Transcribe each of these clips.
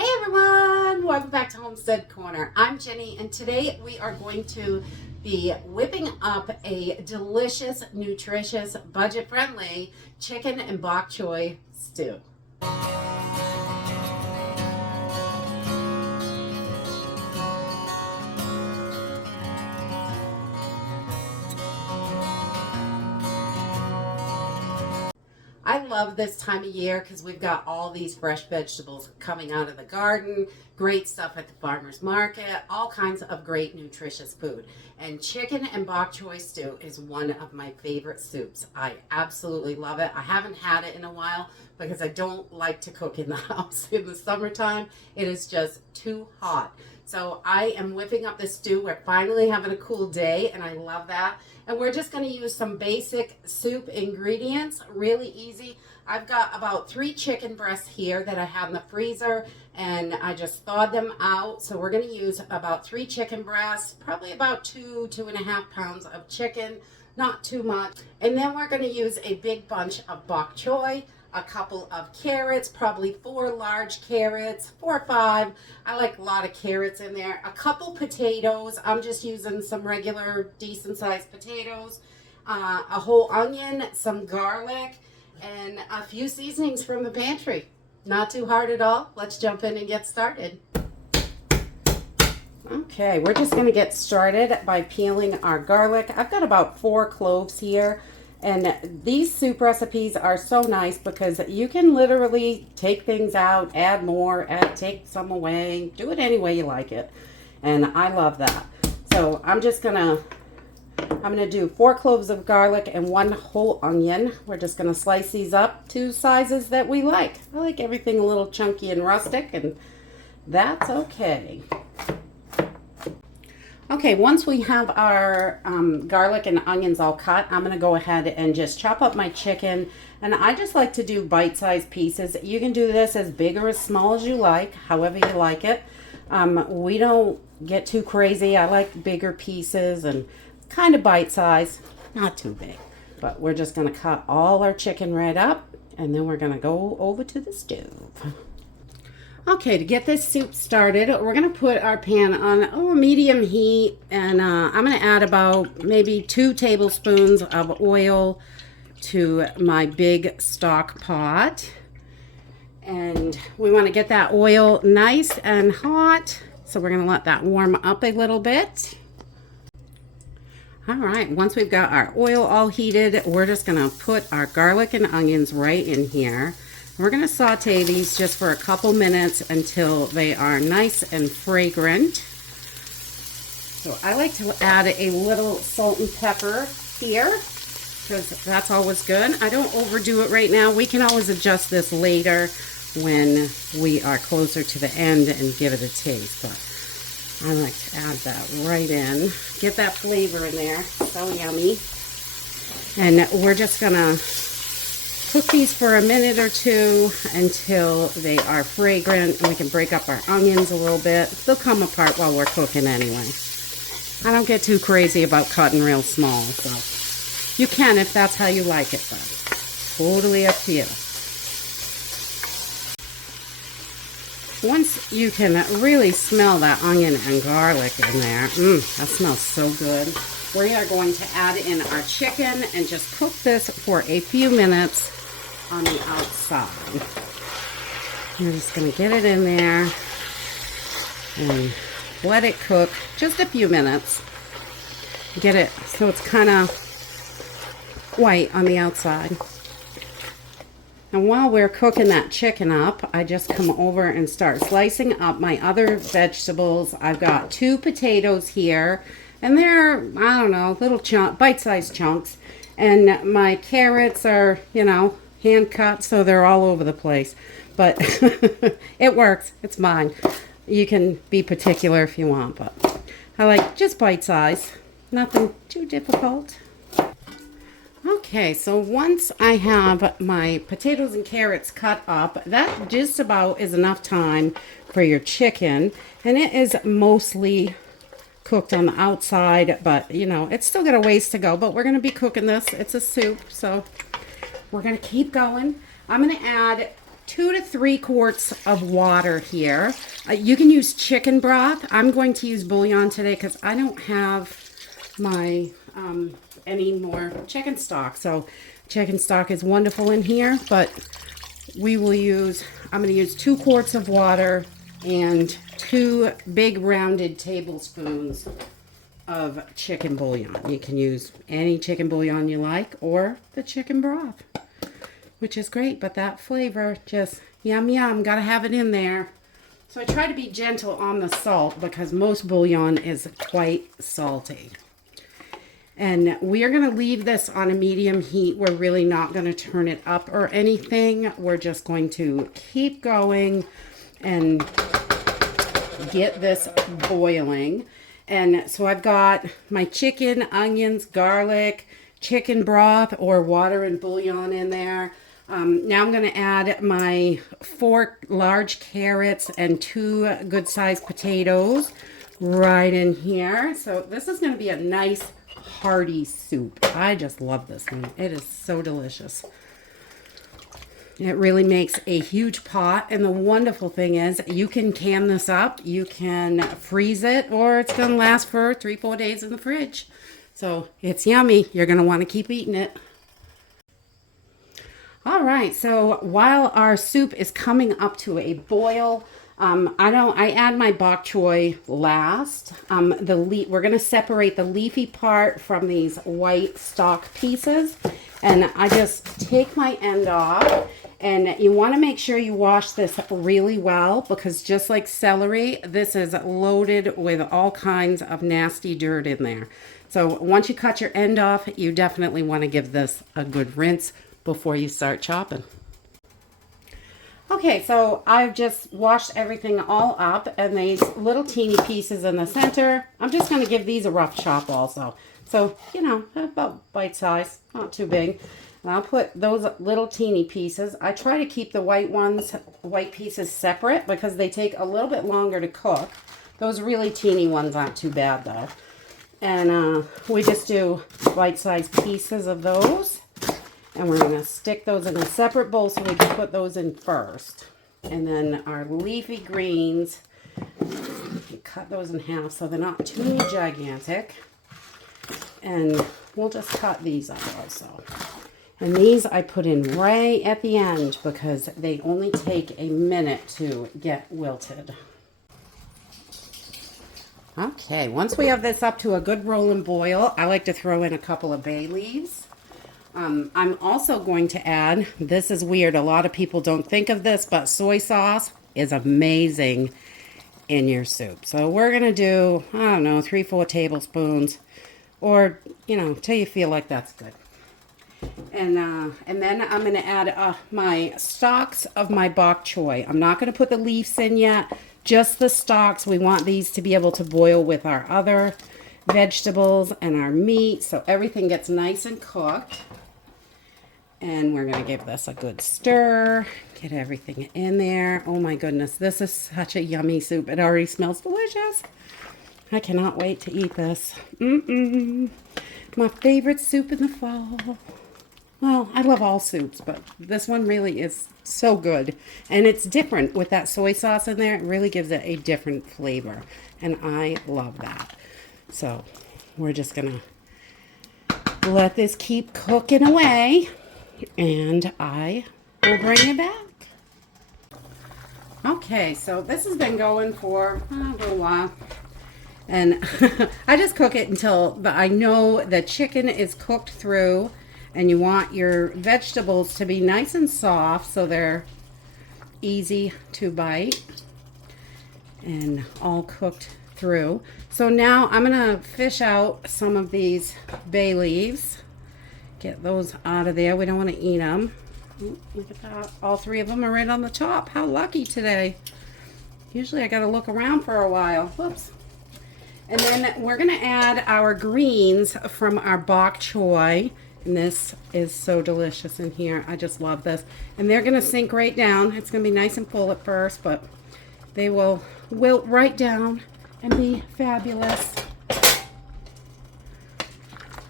Hey everyone, welcome back to Homestead Corner. I'm Jenny and today we are going to be whipping up a delicious, nutritious, budget-friendly chicken and bok choy stew. I love this time of year because we've got all these fresh vegetables coming out of the garden, great stuff at the farmer's market, all kinds of great nutritious food. And chicken and bok choy stew is one of my favorite soups. I absolutely love it. I haven't had it in a while because I don't like to cook in the house in the summertime. It is just too hot. So I am whipping up this stew. We're finally having a cool day and I love that. And we're just going to use some basic soup ingredients, really easy. I've got about 3 chicken breasts here that I have in the freezer and I just thawed them out. So we're going to use about 3 chicken breasts, probably about 2.5 pounds of chicken, not too much. And then we're going to use a big bunch of bok choy, a couple of carrots, probably 4 large carrots, 4 or 5. I like a lot of carrots in there. A couple potatoes. I'm just using some regular decent sized potatoes. A whole onion, some garlic, and a few seasonings from the pantry. Not too hard at all. Let's jump in and get started. Okay, we're just going to get started by peeling our garlic. I've got about 4 cloves here. And these soup recipes are so nice because you can literally take things out, add more, take some away, do it any way you like it. And I love that. So I'm gonna do 4 cloves of garlic and 1 whole onion. We're just gonna slice these up to sizes that we like. I like everything a little chunky and rustic, and that's okay. Okay, once we have our garlic and onions all cut, I'm going to go ahead and just chop up my chicken. And I just like to do bite-sized pieces. You can do this as big or as small as you like, however you like it. We don't get too crazy. I like bigger pieces and kind of bite-sized, not too big. But we're just going to cut all our chicken right up, and then we're going to go over to the stove. Okay, to get this soup started, we're going to put our pan on a medium heat, and I'm going to add about maybe 2 tablespoons of oil to my big stock pot. And we want to get that oil nice and hot, so we're going to let that warm up a little bit. All right, once we've got our oil all heated, we're just going to put our garlic and onions right in here. We're going to saute these just for a couple minutes until they are nice and fragrant. So I like to add a little salt and pepper here because that's always good. I don't overdo it right now. We can always adjust this later when we are closer to the end and give it a taste. But I like to add that right in. Get that flavor in there. So yummy. And we're just going to cook these for a minute or 2 until they are fragrant, and we can break up our onions a little bit. They'll come apart while we're cooking anyway. I don't get too crazy about cutting real small, so you can if that's how you like it, but totally up to you. Once you can really smell that onion and garlic in there, that smells so good. We are going to add in our chicken and just cook this for a few minutes on the outside. We're just going to get it in there and let it cook just a few minutes. Get it so it's kind of white on the outside. And while we're cooking that chicken up, I just come over and start slicing up my other vegetables. I've got 2 potatoes here, and they're, I don't know, little bite-sized chunks. And my carrots are, hand cut, so they're all over the place. But it works. It's mine. You can be particular if you want, but I like just bite-sized. Nothing too difficult. Okay, so once I have my potatoes and carrots cut up, that just about is enough time for your chicken. And it is mostly cooked on the outside, but it's still got a ways to go. But we're going to be cooking this. It's a soup, so we're going to keep going. I'm going to add 2 to 3 quarts of water here. You can use chicken broth. I'm going to use bouillon today because I don't have my any more chicken stock. So chicken stock is wonderful in here, but I'm going to use 2 quarts of water and 2 big rounded tablespoons of chicken bouillon. You can use any chicken bouillon you like or the chicken broth, which is great, but that flavor, just yum yum, gotta have it in there. So I try to be gentle on the salt because most bouillon is quite salty. And we are gonna leave this on a medium heat. We're really not gonna turn it up or anything. We're just going to keep going and get this boiling. And so I've got my chicken, onions, garlic, chicken broth or water and bouillon in there. Now I'm going to add my 4 large carrots and 2 good-sized potatoes right in here. So this is going to be a nice hearty soup. I just love this one. It is so delicious. It really makes a huge pot, and the wonderful thing is you can can this up, you can freeze it, or it's going to last for 3-4 days in the fridge. So it's yummy. You're going to want to keep eating it. All right, so while our soup is coming up to a boil, I add my bok choy last. We're going to separate the leafy part from these white stalk pieces, and I just take my end off. And you want to make sure you wash this really well because just like celery, this is loaded with all kinds of nasty dirt in there. So once you cut your end off, you definitely want to give this a good rinse before you start chopping. Okay, so I've just washed everything all up, and these little teeny pieces in the center, I'm just going to give these a rough chop also. So, you know, about bite size, not too big. And I'll put those little teeny pieces. I try to keep the white pieces separate because they take a little bit longer to cook. Those really teeny ones aren't too bad though. And we just do bite-sized pieces of those. And we're going to stick those in a separate bowl so we can put those in first. And then our leafy greens, cut those in half so they're not too gigantic. And we'll just cut these up also. And these I put in right at the end because they only take a minute to get wilted. Okay, once we have this up to a good rolling boil, I like to throw in a couple of bay leaves. I'm also going to add, this is weird, a lot of people don't think of this, but soy sauce is amazing in your soup. So we're going to do, I don't know, 3-4 tablespoons, or, you know, till you feel like that's good. And then I'm going to add my stalks of my bok choy. I'm not going to put the leaves in yet, just the stalks. We want these to be able to boil with our other vegetables and our meat, so everything gets nice and cooked. And we're going to give this a good stir, get everything in there. Oh my goodness, this is such a yummy soup. It already smells delicious. I cannot wait to eat this. My favorite soup in the fall. Well, I love all soups, but this one really is so good. And it's different with that soy sauce in there. It really gives it a different flavor. And I love that. So we're just going to let this keep cooking away. And I will bring it back. Okay, so this has been going for a little while. And I just cook it until I know the chicken is cooked through. And you want your vegetables to be nice and soft so they're easy to bite and all cooked through. So now I'm going to fish out some of these bay leaves. Get those out of there. We don't want to eat them. Ooh, look at that. All 3 of them are right on the top. How lucky today. Usually I got to look around for a while. Whoops. And then we're going to add our greens from our bok choy. And this is so delicious in here. I just love this. And they're going to sink right down. It's going to be nice and full at first, but they will wilt right down and be fabulous.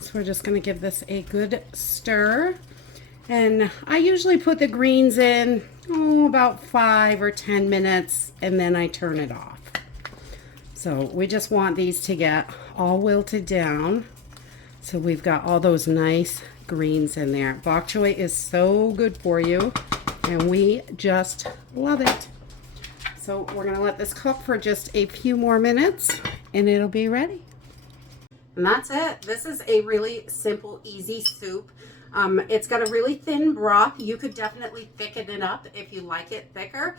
So we're just going to give this a good stir. And I usually put the greens in, about 5 or 10 minutes, and then I turn it off. So we just want these to get all wilted down. So we've got all those nice greens in there. Bok choy is so good for you, and we just love it. So we're gonna let this cook for just a few more minutes, and it'll be ready. And that's it. This is a really simple, easy soup. It's got a really thin broth. You could definitely thicken it up if you like it thicker.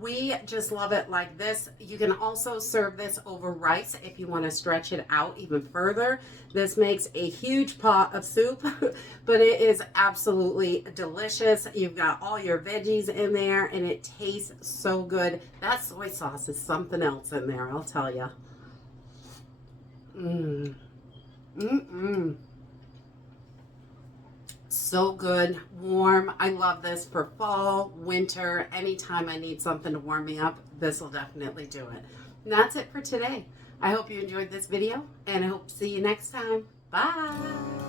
We just love it like this. You can also serve this over rice if you want to stretch it out even further. This makes a huge pot of soup, but it is absolutely delicious. You've got all your veggies in there, and it tastes so good. That soy sauce is something else in there, I'll tell you. So good, warm. I love this for fall, winter, anytime I need something to warm me up, this will definitely do it. And that's it for today. I hope you enjoyed this video, and I hope to see you next time. Bye.